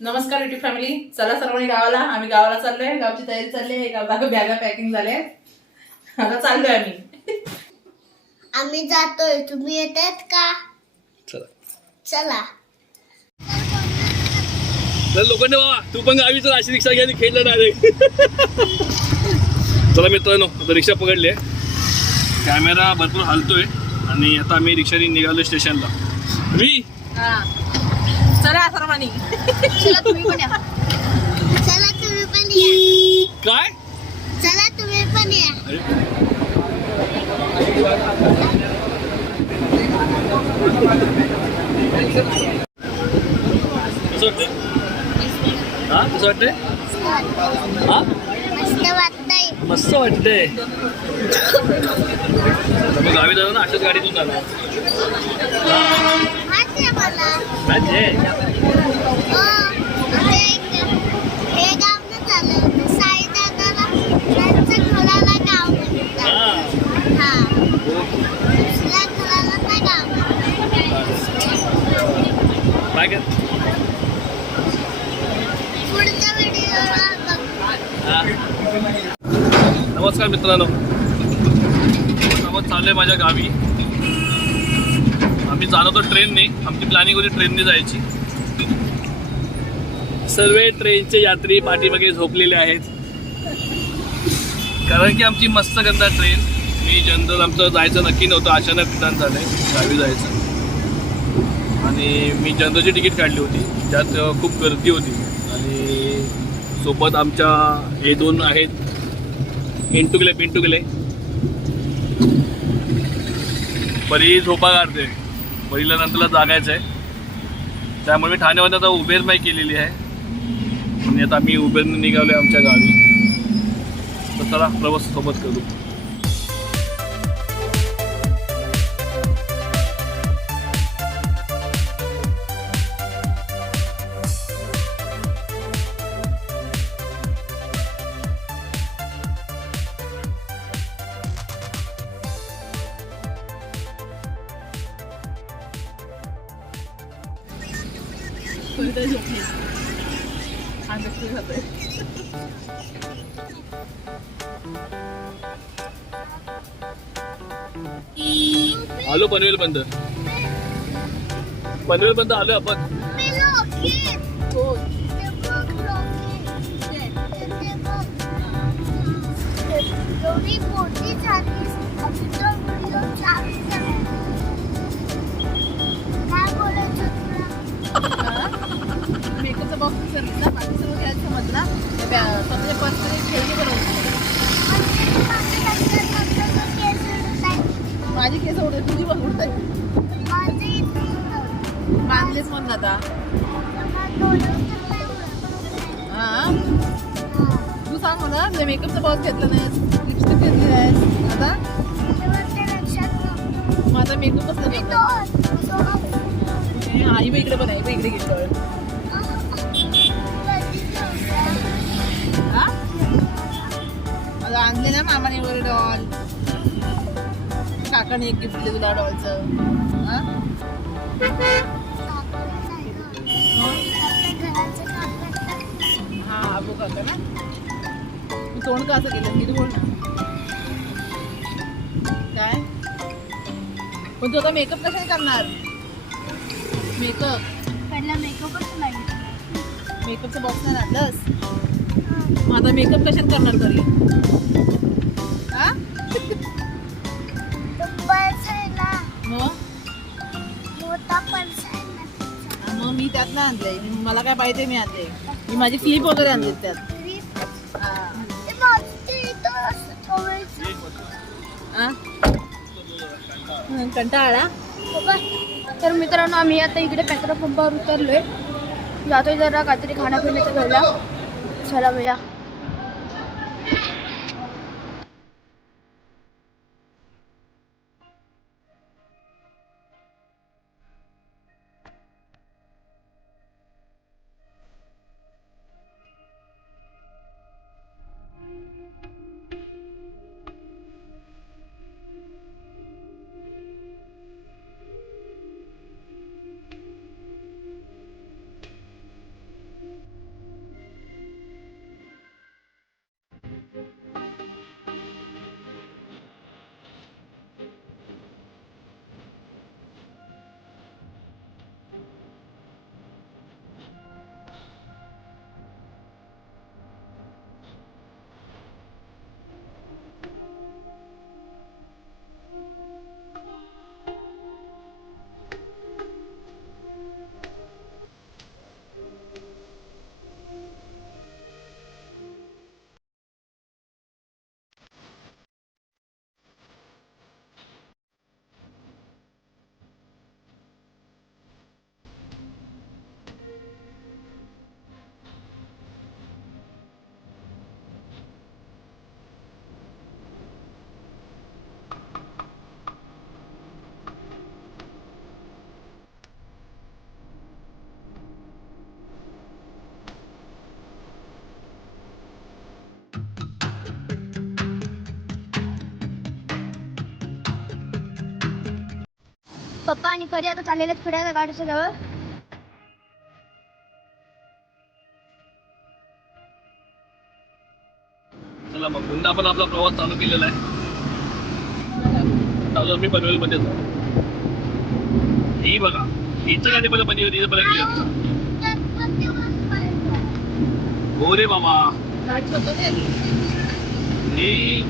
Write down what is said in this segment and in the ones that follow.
नमस्कार YouTube family. चला सर्वांनी गावाला. आम्ही गावाला चाललोय. गावची तयारी चालली आहे. बॅगा पॅकिंग झाले. आता चाललोय आम्ही. आम्ही जातोय. तुम्ही येतात का? चला. लोकांनी बाबा तू पण गावी चल, अशी रिक्षा घ्या खेळलं डायरेक्ट. चला मित्रांनो, आता रिक्षा पकडली आहे. कॅमेरा भरपूर हलतोय आणि आता आम्ही रिक्षाने निघालो स्टेशनला. चला सर्वांनी. चला तुम्ही पण या. चला तुम्ही पण या. काय? चला तुम्ही पण या. कसं वाटतंय? हा कसं वाटतंय? हा मस्त वाटतंय. मस्त वाटतंय. मग गावी जाऊ ना, अशाच गाडीतून जाणार. माहिती मला. म्हणजे हो. हे गाव न झालं. साई दादाला त्यांच्या घराला गाव म्हणतात. हा. दुसऱ्या घराला नाही गाव म्हणतात. काय कर पुढच्या व्हिडिओला बघ. नमस्कार मित्रांनो, चालू आहे माझ्या गावी. आम्ही जाणं होतो ट्रेनने. आमची प्लॅनिंग होती ट्रेनने जायची. सर्व ट्रेनचे यात्री पाठीमागे झोपलेले आहेत, कारण की आमची मस्त गंदा ट्रेन. मी जनरल आमचं जायचं नक्की नव्हतं, अचानक प्लॅन झालं आहे गावी जायचं. आणि मी जनरलची तिकीट काढली होती, ज्यात खूप गर्दी होती. आणि सोबत आमच्या हे दोन आहेत, पिंटू गेले. परी झोपा काढते. परीला नंतरला जागायचं आहे, त्यामुळे मी ठाण्यामध्ये आता उबेर नाही केलेली आहे. आणि आता आम्ही उबेरने निघालो आहे आमच्या गावी. तर चला प्रवास सोबत करू. आलो पनवेल बंदर आलो आपण. एवढी मोठी झाली. काय बोलायचं तुला? मेकअपचा बॉक्स सर्विसला बाकी सर्व घ्यायला समजला. स्वतःच्या पर्सनली खेळणी बनवली. माझी केस उडत, तुझी पण उडत आहे. बांधलेच म्हणून आता. हा तू सांग मला, मेकअपचा बॉक्स घेतला नाहीस, लिपस्टिक घेतली आहेस. आता माझा मेकअपच नाही. आई बी इकडे पण आहे, इकडे घेतलं. हा मला आणले ना मामाने वर डॉल. काकाने एक गिफ्ट दिले तुला डॉलचं. हा अबू काका ना. तू तोंड का असं केलं? नीट बोल ना. काय पण तू आता मेकअप कशाने करणार? मेकअपचं बॉक्स नाही आणलंस. मग आता मेकअप कशाने करणार घरी? हा मग मी त्यात नाही आणलंय. मला काय पाहिजे मी आणले. मी माझी क्लिप वगैरे आणली त्यात. कंटाळा. तर मित्रांनो, आम्ही आता इकडे पेट्रोल पंपावर उतरलोय. जातोय जरा काहीतरी खाण्यापिण्याचं घ्यायला. चला भैया. पप्पा आणि परी आता चाललेले फिरायला गाडीच्या जवळ. चला मग पुन्हा आपण आपला प्रवास चालू केलेला आहे. चालू मी पनवेलमध्ये ही बघा हिचं काय मला बनी होती क्लिअर. हो रे बाबा ही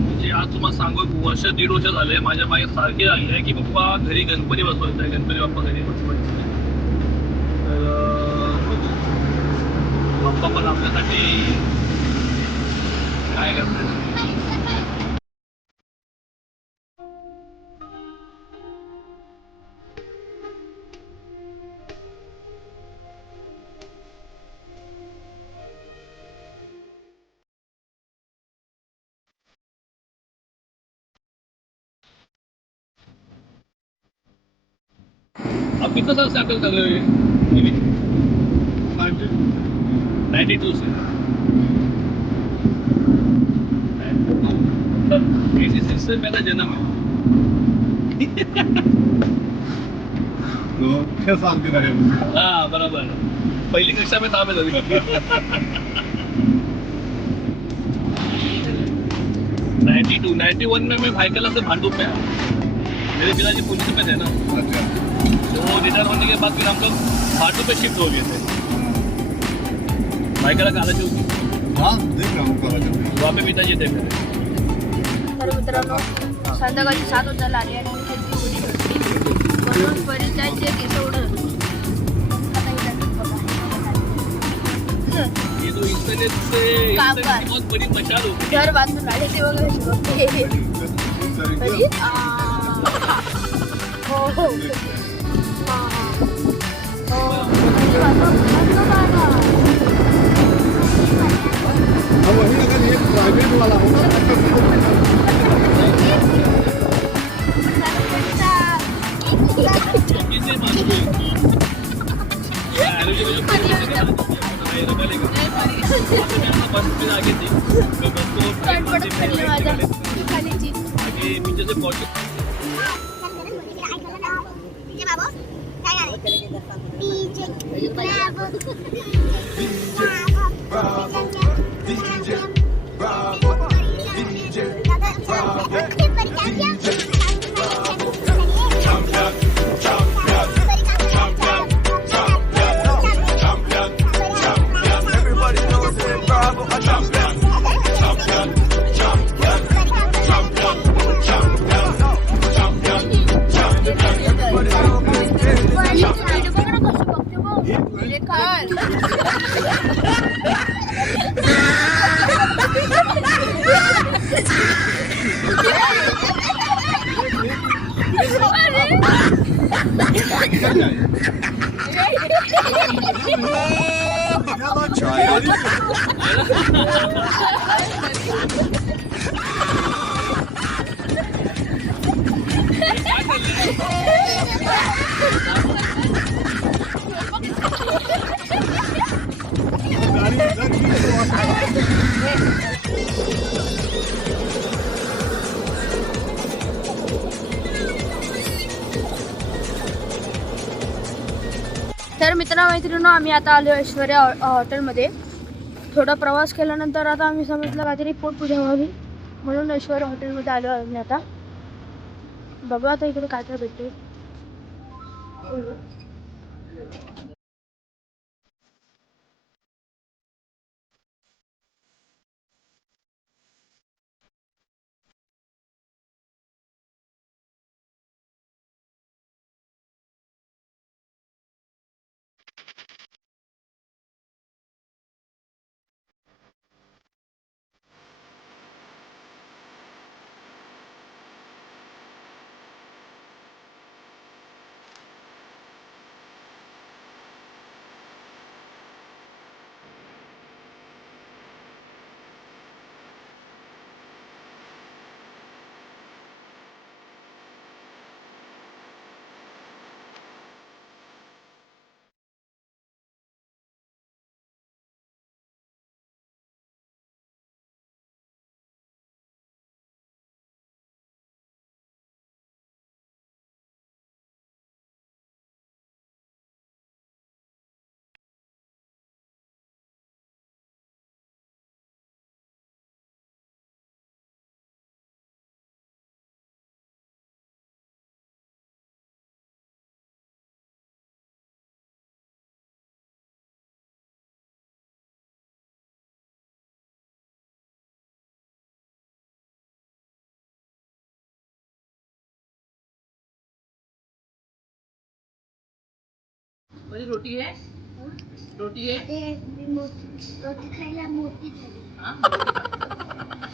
म्हणजे आज तुम्हाला सांगू वर्ष 1.5 वर्ष झाले माझ्या मागे सारखे आले आहे की पप्पा घरी गणपती बसवायचा आहे, गणपती बाप्पा घरी बसवायचा आहे. तर पप्पा पण आपल्यासाठी काय करतात. आप कितना साल से अकल कर रहे हो ये 92 से. मतलब 86 से मेरा जन्म है. तो 6 साल के रहे हो. हाँ बराबर. पहली कक्षा में था मैं तभी. 92 91 में मैं भाईकला से भांडुप में आया. मेरे पिताजी पुलिस में थे ना, अच्छा. तो रिटायर होने के बाद फिर हम लोग भांडुप पे शिफ्ट हो गए थे. भाईकला कॉलेज होती, हाँ देख रहा हूँ कहा जब. वहाँ पे पिताजी थे मेरे. तर मित्रांनो संध्याकाळची 7 वाजायला आली आणि मी खेळती होती म्हणून परिचयाचे केसवडं. ये तो इंटरनेट से काम इंटरनेट कर. की बहुत बड़ी मशाल होती घर बांधून राहिले ते वगैरे तरी हो हो अब वही अगर ये प्राइवेट वाला होगा है. किसने मालूम है? अरे ये बस में आगे थी. मैं बस को पडपडत पडली माझ्या खालीची. आगे पीछे से पहुंचे. तर मित्र-मैत्रिणींनो आम्ही आता आलो ऐश्वर्या हॉटेलमध्ये. थोडा प्रवास केल्यानंतर आता आम्ही समजलं काहीतरी पोटपूजा व्हावी म्हणून ऐश्वर्या हॉटेलमध्ये आलो आम्ही आता. बघू आता इकडे काय काय भेटते. म्हणजे रोटी आहे रोटी आहे रोटी खायला मोठी झाली. हा?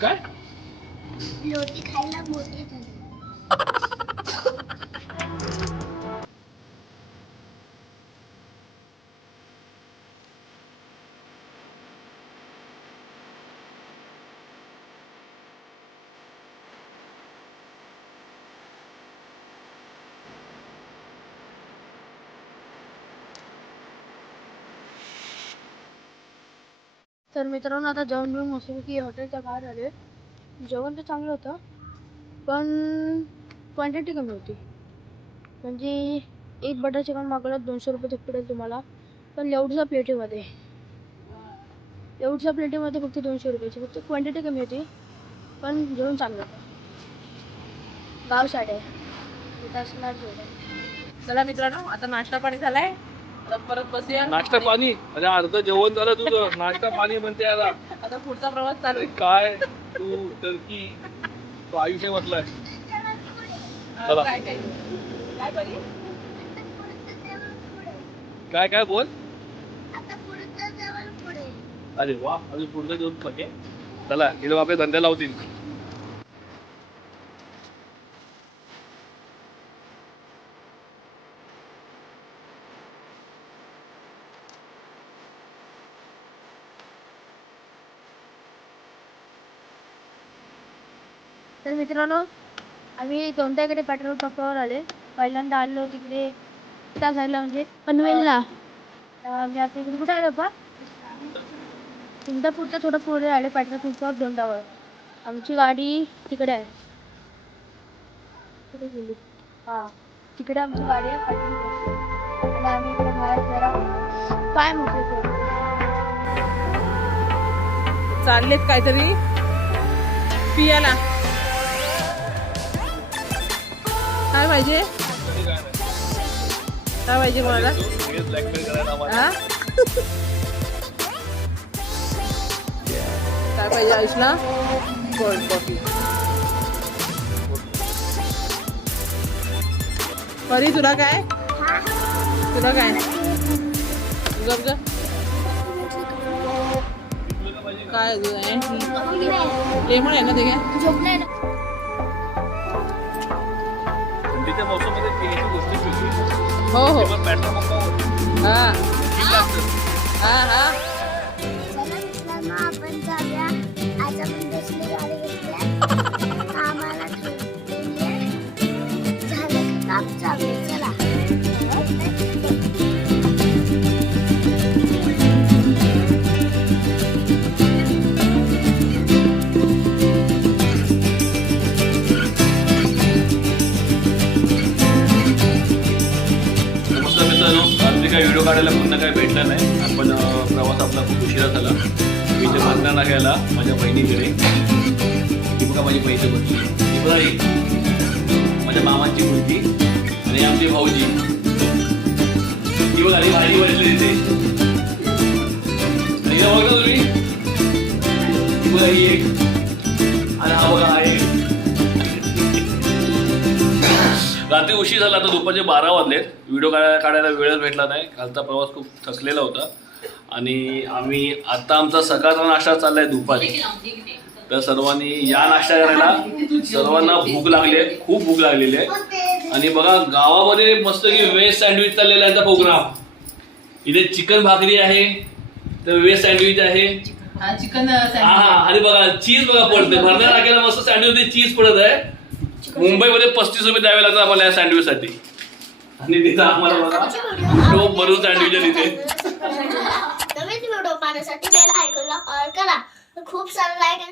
काय रोटी खायला मोठी झाली. तर मित्रांनो आता जेवण घेऊन मस्तपैकी हॉटेलच्या बाहेर आले. जेवण तर चांगलं होतं पण क्वांटिटी कमी होती. म्हणजे एक बटर चिकन मागवलं 200 रुपये पडेल तुम्हाला, पण एवढ्या प्लेटीमध्ये फक्त 200 रुपयाची. फक्त क्वांटिटी कमी होती पण जेवण चांगलं होतं. गाव साईड आहे तिथं असणार जेवण. चला मित्रांनो आता नाश्ता पाणी झालाय. आता परत बसूया. नाश्ता पाणी अरे अर्ध जेवण झालं तुझं नाश्ता पाणी म्हणते आता आता पुढचा प्रवास चालू आहे. काय तू टर्की तो आयुष्य म्हटलंय चला. काय काय काय बरी काय काय बोल अरे वा अजून पुढचं जेवण पाहिजे. चला हे लोक आपले धंदे लावतील. तर मित्रांनो आम्ही कोणत्याकडे पेट्रोल पंपावर आले. पहिल्यांदा आलो तिकडे त्या साईडला म्हणजे पनवेलला. मी आता इकडे कुठे आलो बा इंदापूरच्या थोडं पुढे आले पेट्रोल पंपावर दोंडावर. आमची गाडी तिकडे आहे. कुठे गेली? हां तिकडे आमची गाडी आहे पेट्रोल आणि आम्ही इकडे बाहेर जरा काय म्हणतो चाललेत काहीतरी पियाला. काय पाहिजे काय पाहिजे कोणाला हा? काय पाहिजे आयुषला? Cold coffee. परी तुला काय तुला काय गप ग काय लेमन आहे ना ते काय झोपलाय ना. थंडीच्या मौसमामध्ये पिण्याची गोष्ट पिली हो हो पेट्रोल पंपावर हा लागतं. हा हा आपण जाऊया. आज आपण दुसरी गाडी घेतली आम्हाला झालं काम चालू. चला नमस्कार मित्रांनो रात्री काही व्हिडिओ काढायला पुन्हा काही भेटला नाही. आपण प्रवास आपला खूप उशिरा झाला. मी ते मागण्याला घ्यायला माझ्या बहिणीकडे. ही बघा माझी बहिणी बघी ही बघा ही माझ्या मामाची मुलगी आणि आमची भाऊजी. ही बघा ही भाजी बसली तिथे बघा तुम्ही. ही बघा ही एक आणि हा बघा हा एक. रात्री उशीर झाला. आता दुपारचे 12 वाजलेत. व्हिडिओ काढायला वेळच भेटला नाही. कालचा प्रवास खूप थकलेला होता आणि आम्ही आता आमचा सकाळचा नाश्ता चाललाय दुपारी. तर सर्वांनी या नाश्ता करायला. सर्वांना भूक लागली आहे खूप भूक लागलेली आहे. आणि बघा गावामध्ये मस्त की व्हेज सँडविच चाललेला आहे प्रोग्राम. इथे चिकन भाकरी आहे तर व्हेज सँडविच आहे. चिकन हा आणि बघा चीज बघा पडते. भरण्या टाकायला मस्त सँडविच चीज पडत आहे. मुंबईमध्ये 35 रुपये द्यावे लागतात आम्हाला या सँडविचसाठी. आणि तिथं आम्हाला बघा टोप भरून सँडविच आहे तिथे. नवीन व्हिडिओ पाहण्यासाठी बेल आयकॉनला ऑल करा. खूप सारा लाईक